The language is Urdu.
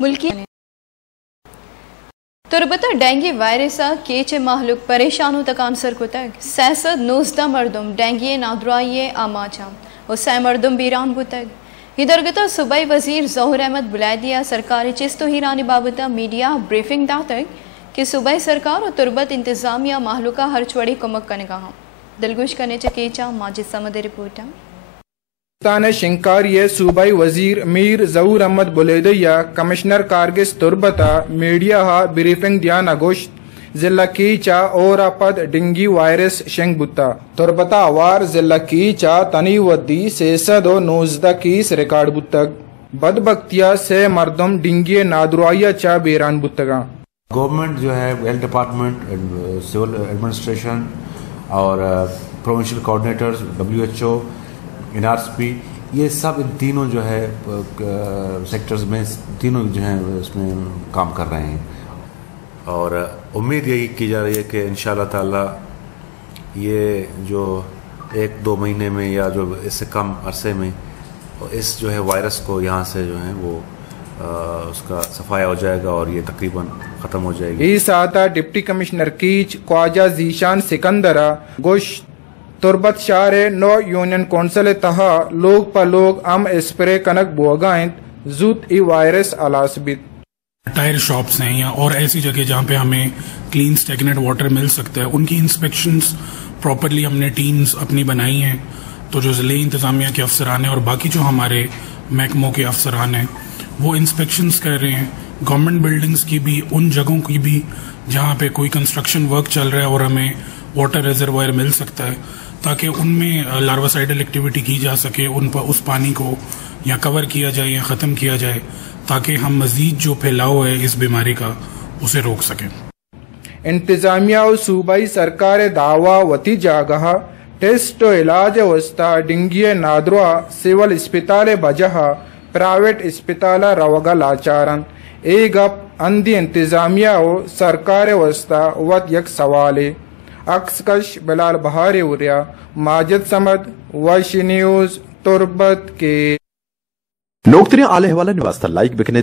ملکی تربتا ڈینگی وائرسا کیچے محلوق پریشانوں تک آنسر کو تک 619 مردم ڈینگی نادروائی آماچا و 6 مردم بیران کو تک ادھرگتا صوبائی وزیر ظہور احمد بلائدیا سرکاری چستو ہیرانی بابتا میڈیا بریفنگ دا تک کہ صوبائی سرکار و تربت انتظامیہ محلوقہ ہر چوڑی کمک کرنے گا دلگوش کرنے چکیچا ماجد سمد رپورٹا تانے شنکاری صوبائی وزیر میر ظہور احمد بلیدیہ کمشنر کارگس تربتا میڈیا ہا بریفنگ دیانا گوشت ضلع کیچا اور پد ڈنگی وائرس شنگ بتا تربتا وار ضلع کیچا تنی ودی 619 کیس ریکارڈ بتگ بدبختیا سے مردم ڈنگی نادروائی چا بیران بتگا گورنمنٹ جو ہے ہیلتھ ڈپارٹمنٹ سول ایڈمنسٹریشن اور پروونشل کوآرڈینیٹرز WHO NRSP یہ سب ان تینوں جو ہے سیکٹرز میں تینوں جو ہیں اس میں کام کر رہے ہیں اور امید یہی کی جا رہی ہے کہ انشاءاللہ تعالی یہ جو 1-2 مہینے میں یا جو اس سے کم عرصے میں اس جو ہے وائرس کو یہاں سے جو ہے وہ اس کا صفایا ہو جائے گا اور یہ تقریباً ختم ہو جائے گی. اس آتا ڈپٹی کمشنر کیچ خواجہ ذیشان سکندرہ گوشت تربت شہر نو یونین کونسل تہا لوگ پا لوگ اسپرے کنک بوگائیں زود ای وائرس علاسبت ٹائر شاپس ہیں یا اور ایسی جگہ جہاں پہ ہمیں کلین سٹیگنٹ واٹر مل سکتا ہے ان کی انسپیکشنز پراپرلی ہم نے ٹیمز اپنی بنائی ہیں. تو جو ضلعی انتظامیہ کے افسران ہیں اور باقی جو ہمارے محکموں کے افسران ہیں وہ انسپیکشنز کر رہے ہیں. گورنمنٹ بلڈنگز کی بھی ان جگہوں کی بھی جہاں پہ کوئی کنسٹرکشن ورک چل رہا ہے اور ہمیں واٹر ریزروائر مل سکتا ہے تاکہ ان میں لارواسائڈل ایکٹیویٹی کی جا سکے ان پر اس پانی کو یا کور کیا جائے یا ختم کیا جائے تاکہ ہم مزید جو پھیلاؤ ہے اس بیماری کا اسے روک سکیں. انتظامیہ و صوبائی سرکار دعویٰ وتی جاگہ ٹیسٹ و علاج وسطہ ڈنگی نادروا سول اسپتال بجہ پرائیویٹ اسپتال روگا لاچارن ایک گپ اندی انتظامیہ و سرکار وسطہ وط یک سوالے اکسکش بلال بہاری وریا ماجد سمد وائشی نیوز تربت کے نوکترین آلے حوالہ نواستا لائک بکنے